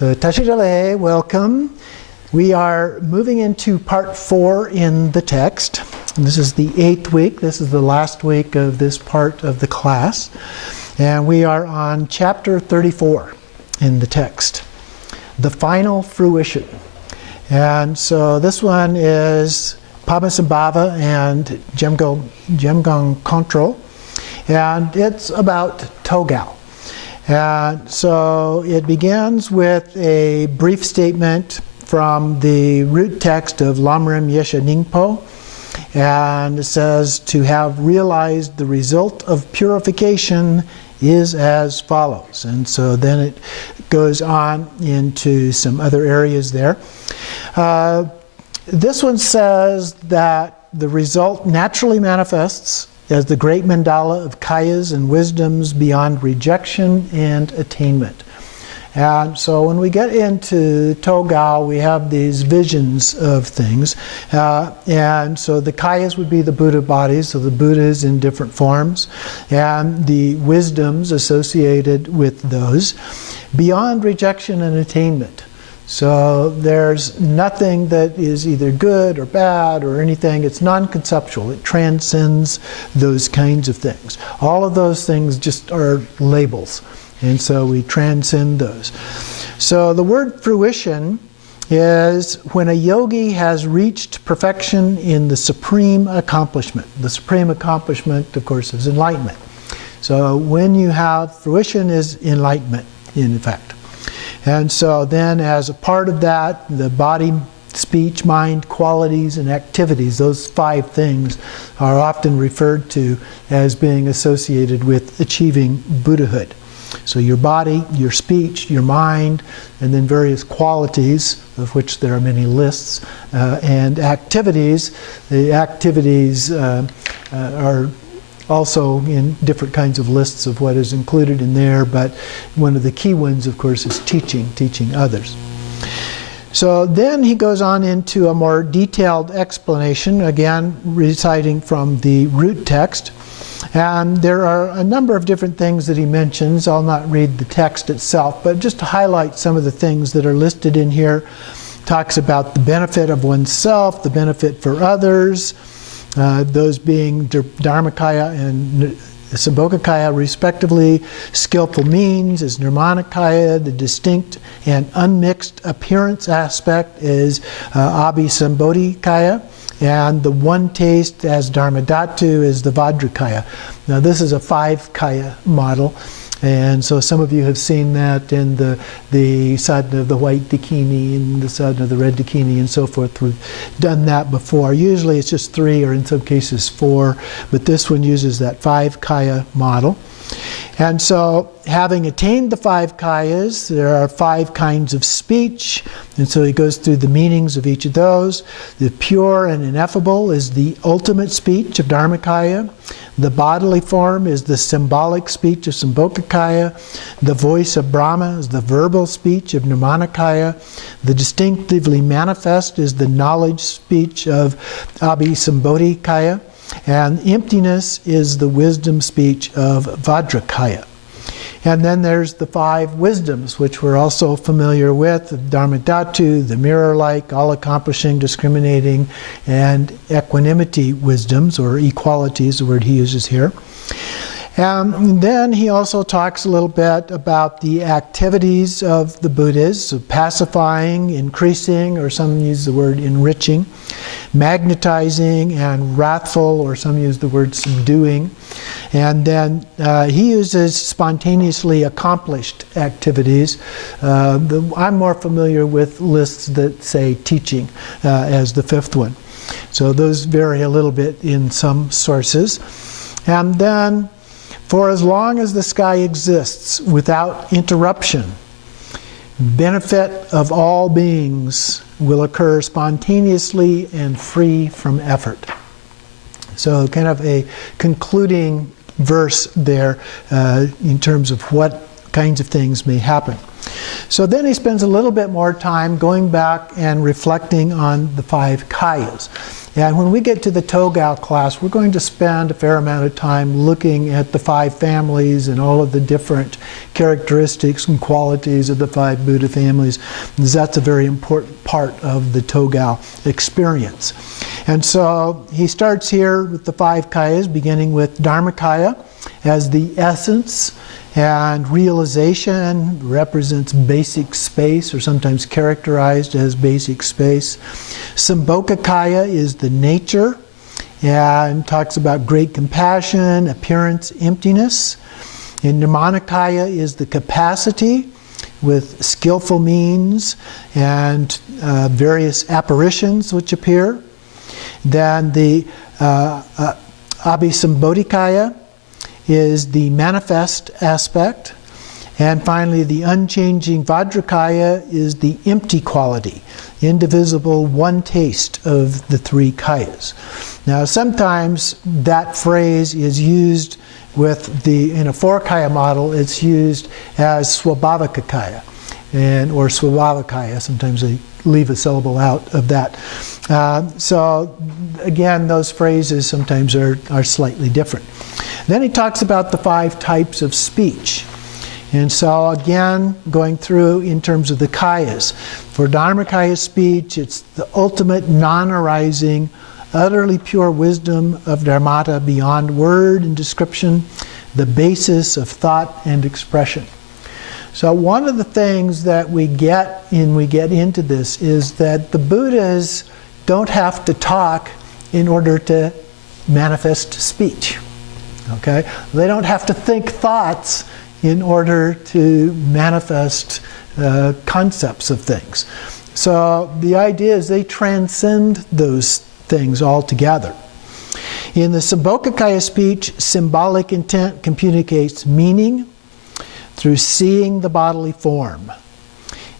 So Tashijale, welcome. We are moving into part 4 in the text. And this is the 8th week. This is the last week of this part of the class. And we are on chapter 34 in the text. The final fruition. And so this one is Padmasambhava and Jemgang Control. And it's about Togao. And so it begins with a brief statement from the root text of Lamrim Yeshe Ningpo. And it says, to have realized the result of purification is as follows. And so then it goes on into some other areas there. This one says that the result naturally manifests as the great mandala of kayas and wisdoms beyond rejection and attainment. And so when we get into Togao, we have these visions of things. And so the kayas would be the Buddha bodies, so the Buddhas in different forms, and the wisdoms associated with those, beyond rejection and attainment. So there's nothing that is either good or bad or anything. It's non-conceptual. It transcends those kinds of things. All of those things just are labels. And so we transcend those. So the word fruition is when a yogi has reached perfection in the supreme accomplishment. The supreme accomplishment, of course, is enlightenment. So when you have fruition is enlightenment, in effect. And so then as a part of that, the body, speech, mind, qualities, and activities, those 5 things are often referred to as being associated with achieving Buddhahood. So your body, your speech, your mind, and then various qualities, of which there are many lists, and activities. The activities are also in different kinds of lists of what is included in there, but one of the key ones, of course, is teaching others. So then he goes on into a more detailed explanation, again reciting from the root text. And there are a number of different things that he mentions. I'll not read the text itself, but just to highlight some of the things that are listed in here. Talks about the benefit of oneself, the benefit for others, those being Dharmakaya and Sambhogakaya respectively. Skillful means is Nirmanakaya. The distinct and unmixed appearance aspect is Abhisambodhikaya. And the one taste as Dharmadhatu is the Vajrakaya. Now this is a 5-kaya model. And so some of you have seen that in the sadhana of the white dakini and the sadhana of the red dakini and so forth. We've done that before. Usually it's just 3 or in some cases 4, but this one uses that 5-kaya model. And so having attained the 5 kayas, there are 5 kinds of speech. And so he goes through the meanings of each of those. The pure and ineffable is the ultimate speech of Dharmakaya. The bodily form is the symbolic speech of Sambhogakaya. The voice of Brahma is the verbal speech of Nirmanakaya. The distinctively manifest is the knowledge speech of Abhisambodhikaya. And emptiness is the wisdom speech of Vajrakaya. And then there's the 5 wisdoms, which we're also familiar with, Dharmadhatu, the mirror-like, all-accomplishing, discriminating, and equanimity wisdoms, or equalities, the word he uses here. And then he also talks a little bit about the activities of the Buddhas, so pacifying, increasing, or some use the word enriching, magnetizing, and wrathful, or some use the word subduing. And then he uses spontaneously accomplished activities. I'm more familiar with lists that say teaching as the 5th one. So those vary a little bit in some sources. And then, for as long as the sky exists without interruption, benefit of all beings will occur spontaneously and free from effort. So kind of a concluding verse there in terms of what kinds of things may happen. So then he spends a little bit more time going back and reflecting on the 5 kayas. And when we get to the Togao class, we're going to spend a fair amount of time looking at the 5 families and all of the different characteristics and qualities of the 5 Buddha families, because that's a very important part of the Togao experience. And so he starts here with the 5 kayas, beginning with Dharmakaya as the essence, and realization represents basic space, or sometimes characterized as basic space. Sambhogakaya is the nature, and talks about great compassion, appearance, emptiness. And Nirmanakaya is the capacity, with skillful means and various apparitions which appear. Then the Abhisambodhikaya is the manifest aspect. And finally, the unchanging Vajrakaya is the empty quality, indivisible, one taste of the 3 kayas. Now, sometimes that phrase is used with in a 4 kaya model, it's used as Swabhavakaya or Swabhavakaya. Sometimes they leave a syllable out of that. So again, those phrases sometimes are slightly different. Then he talks about the 5 types of speech. And so again, going through in terms of the kayas. For Dharmakaya speech, it's the ultimate non-arising, utterly pure wisdom of Dharmata beyond word and description, the basis of thought and expression. So one of the things that we get into this is that the Buddhas don't have to talk in order to manifest speech. Okay? They don't have to think thoughts in order to manifest concepts of things. So the idea is they transcend those things altogether. In the Sambhogakaya speech, symbolic intent communicates meaning through seeing the bodily form.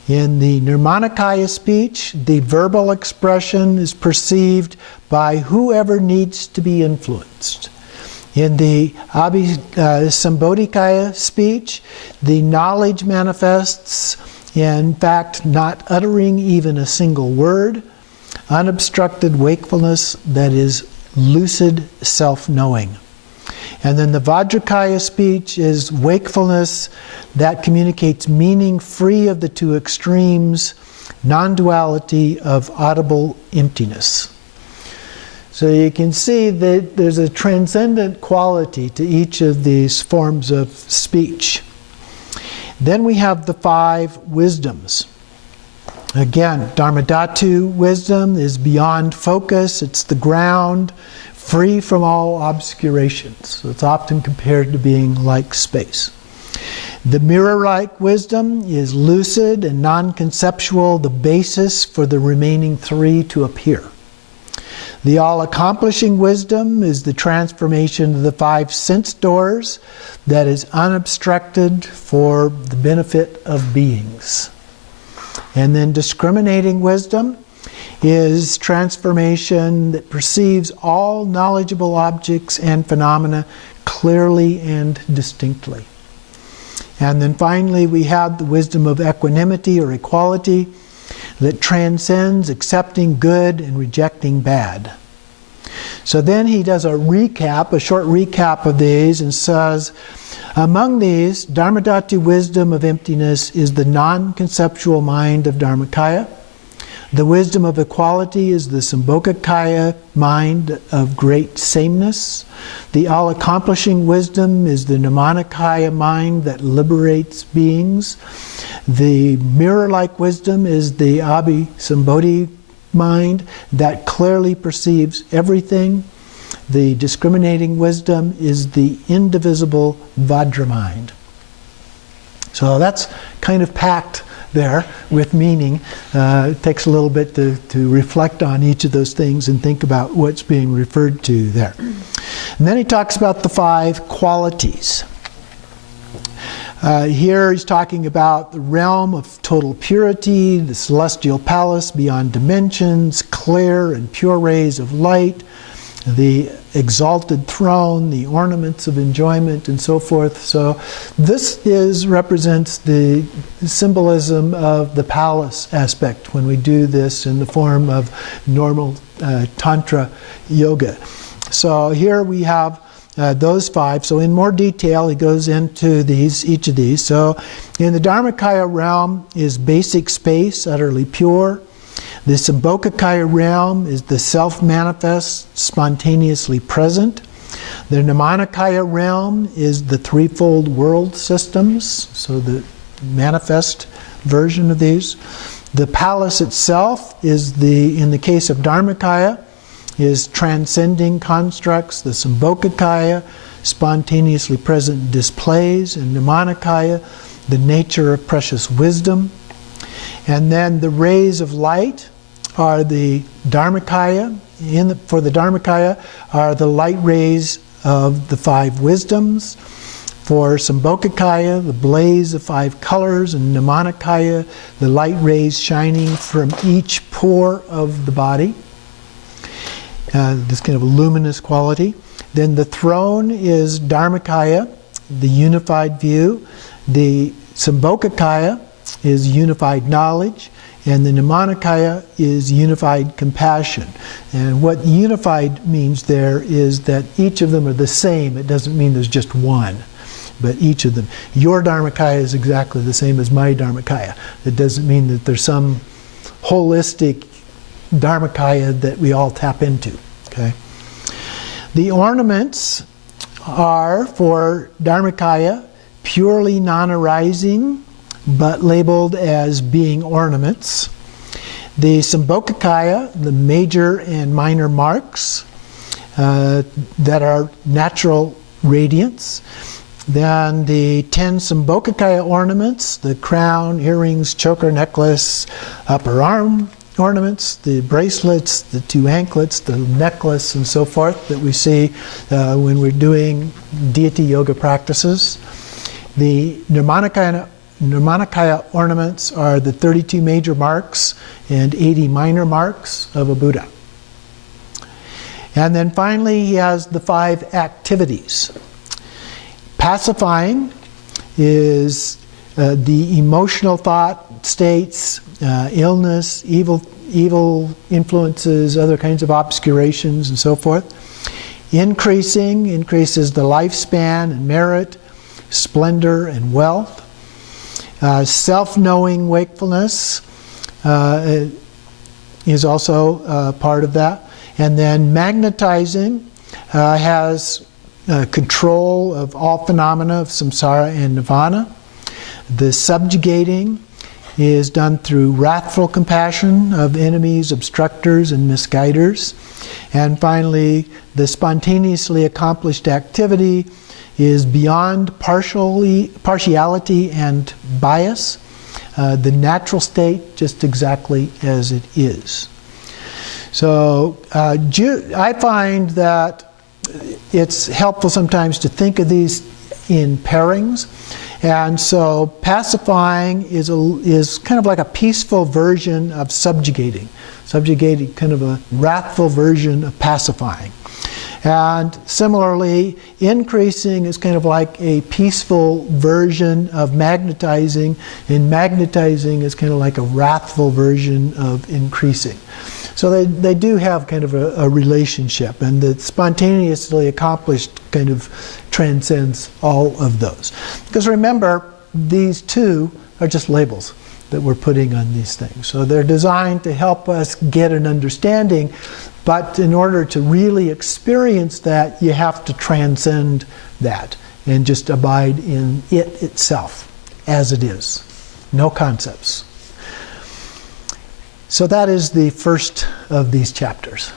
In the Nirmanakaya speech, the verbal expression is perceived by whoever needs to be influenced. In the Abhisambodhikaya speech, the knowledge manifests, in fact, not uttering even a single word, unobstructed wakefulness that is lucid self-knowing. And then the Vajrakaya speech is wakefulness that communicates meaning free of the 2 extremes, non-duality of audible emptiness. So you can see that there's a transcendent quality to each of these forms of speech. Then we have the 5 wisdoms. Again, Dharmadhatu wisdom is beyond focus, it's the ground, free from all obscurations. So it's often compared to being like space. The mirror-like wisdom is lucid and non-conceptual, the basis for the remaining 3 to appear. The all-accomplishing wisdom is the transformation of the 5 sense doors that is unobstructed for the benefit of beings. And then discriminating wisdom is transformation that perceives all knowledgeable objects and phenomena clearly and distinctly. And then finally we have the wisdom of equanimity or equality that transcends accepting good and rejecting bad. So then he does a short recap of these, and says, among these, Dharmadhatu wisdom of emptiness is the non-conceptual mind of Dharmakaya. The wisdom of equality is the Sambhogakaya mind of great sameness. The all-accomplishing wisdom is the Nirmanakaya mind that liberates beings. The mirror-like wisdom is the Abhisambodhi mind that clearly perceives everything. The discriminating wisdom is the indivisible Vajra mind. So that's kind of packed there with meaning. It takes a little bit to reflect on each of those things and think about what's being referred to there. And then he talks about the 5 qualities. Here he's talking about the realm of total purity, the celestial palace beyond dimensions, clear and pure rays of light, the exalted throne, the ornaments of enjoyment, and so forth. So this represents the symbolism of the palace aspect when we do this in the form of normal Tantra yoga. So here we have those five. So in more detail, he goes into each of these. So in the Dharmakaya realm is basic space, utterly pure. The Sambhogakaya realm is the self-manifest, spontaneously present. The Nirmanakaya realm is the threefold world systems, so the manifest version of these. The palace itself is in the case of Dharmakaya, is transcending constructs. The Sambhogakaya, spontaneously present displays. And Nirmanakaya, the nature of precious wisdom. And then the rays of light are the Dharmakaya. For the Dharmakaya are the light rays of the five wisdoms. For Sambhogakaya, the blaze of five colors. And Nirmanakaya, the light rays shining from each pore of the body. This kind of luminous quality. Then the throne is Dharmakaya, the unified view. The Sambhogakaya is unified knowledge, and the Nirmanakaya is unified compassion. And what unified means there is that each of them are the same. It doesn't mean there's just one, but each of them. Your Dharmakaya is exactly the same as my Dharmakaya. It doesn't mean that there's some holistic Dharmakaya that we all tap into. Okay. The ornaments are for Dharmakaya purely non-arising, but labeled as being ornaments. The Sambhogakaya, the major and minor marks that are natural radiance. Then the 10 Sambhogakaya ornaments, the crown, earrings, choker, necklace, upper arm ornaments, the bracelets, the 2 anklets, the necklace, and so forth that we see when we're doing deity yoga practices. The Nirmanakaya ornaments are the 32 major marks and 80 minor marks of a Buddha. And then finally he has the 5 activities. Pacifying is the emotional thought states, illness, evil influences, other kinds of obscurations, and so forth. Increases the lifespan and merit, splendor and wealth. Self-knowing wakefulness is also part of that. And then magnetizing has control of all phenomena of samsara and nirvana. The subjugating is done through wrathful compassion of enemies, obstructors, and misguiders. And finally, the spontaneously accomplished activity is beyond partiality and bias, the natural state just exactly as it is. So I find that it's helpful sometimes to think of these in pairings. And so pacifying is kind of like a peaceful version of subjugating. Subjugating, kind of a wrathful version of pacifying. And similarly, increasing is kind of like a peaceful version of magnetizing, and magnetizing is kind of like a wrathful version of increasing. So they do have kind of a relationship, and the spontaneously accomplished kind of transcends all of those. Because remember, these two are just labels that we're putting on these things. So they're designed to help us get an understanding, but in order to really experience that, you have to transcend that and just abide in it itself as it is. No concepts. So that is the first of these chapters.